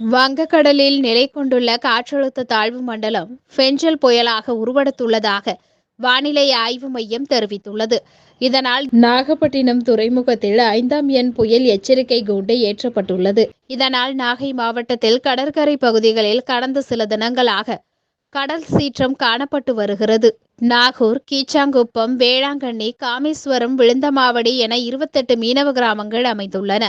வங்கக்கடலில் நிலை கொண்டுள்ள காற்றழுத்த தாழ்வு மண்டலம் ஃபெஞ்சல் புயலாக உருவெடுத்துள்ளதாக வானிலை ஆய்வு மையம் தெரிவித்துள்ளது. இதனால் நாகப்பட்டினம் துறைமுகத்தில் 5ஆம் எண் புயல் எச்சரிக்கை கூண்டு ஏற்றப்பட்டுள்ளது. இதனால் நாகை மாவட்டத்தில் கடற்கரை பகுதிகளில் கடந்த சில தினங்களாக கடல் சீற்றம் காணப்பட்டு வருகிறது. நாகூர், கீச்சாங்குப்பம், வேளாங்கண்ணி, காமேஸ்வரம், விழுந்தமாவடி என 28 மீனவ கிராமங்கள் அமைந்துள்ளன.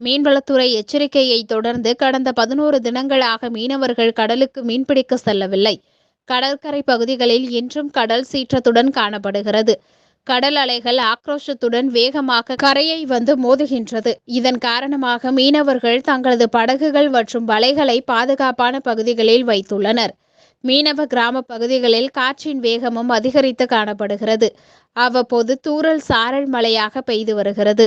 மீன்வளத்துறை எச்சரிக்கையை தொடர்ந்து கடந்த 11 தினங்களாக மீனவர்கள் கடலுக்கு மீன்பிடிக்க செல்லவில்லை. கடற்கரை பகுதிகளில் இன்றும் கடல் சீற்றத்துடன் காணப்படுகிறது. கடல் அலைகள் ஆக்ரோஷத்துடன் வேகமாக கரையை வந்து மோதுகின்றது. இதன் காரணமாக மீனவர்கள் தங்களது படகுகள் மற்றும் வலைகளை பாதுகாப்பான பகுதிகளில் வைத்துள்ளனர். மீனவ கிராம பகுதிகளில் காற்றின் வேகமும் அதிகரித்து காணப்படுகிறது. அவ்வப்போது தூறல் சாரல் மழையாக பெய்து வருகிறது.